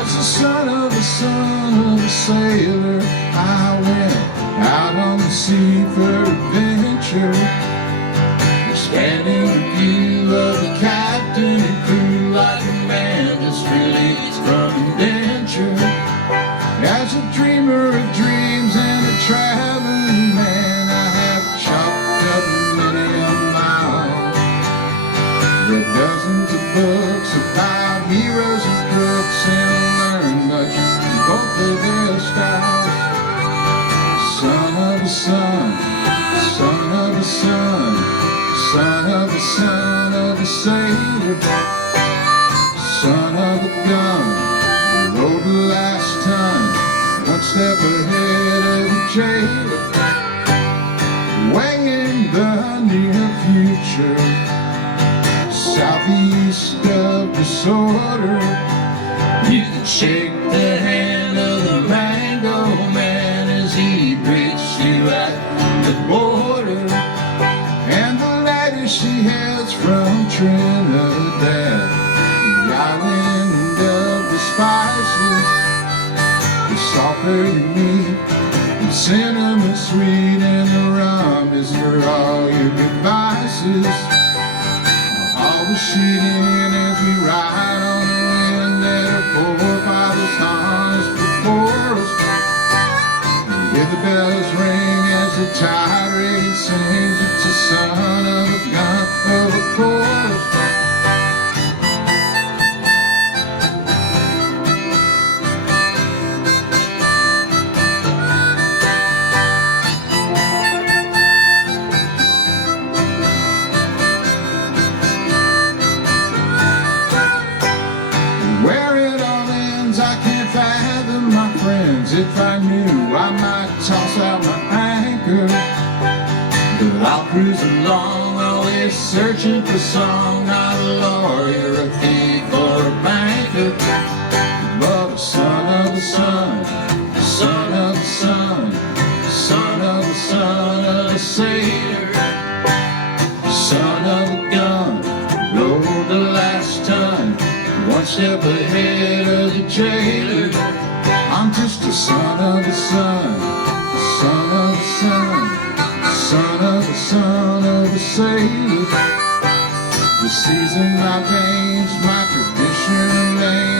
As the son of a sailor, I went out on the sea for adventure, expanding the view of the captain and crew like a man just released from indenture. As a dreamer of dreams and a traveling man, I have chopped up many a mile. Read dozens of books about heroes and crooks and learned much from both of their styles. Son of a son, son of a son, son of a sailor, son of a gun, rode the last time, one step ahead of the jailer, weighing the near future, southeast of disorder. You can shake the hand of the mango man as he greets you at the border, and the lighter she heads from Trinidad, the island of the spices, the sulfur you meet, the cinnamon sweet, and the rum is for all your good vices. All the sheeting as we ride on the wind that our forefathers harnessed before us. Hear the bells ring as the tirade sings. It's a son of a gun of a chorus. Where it all ends, I can't fathom, my friends. If I knew, I might toss out my anchor, but I'll cruise along, always searching for song. Not a lawyer, a thief, or a banker, but a son of the sun, son of the sun, son of the son of a sailor, son of a gun, rode the last time, one step ahead of the jailer. I'm just a son of the sun, son of the sun, son of the son of a sailor. The season my veins, my tradition remains.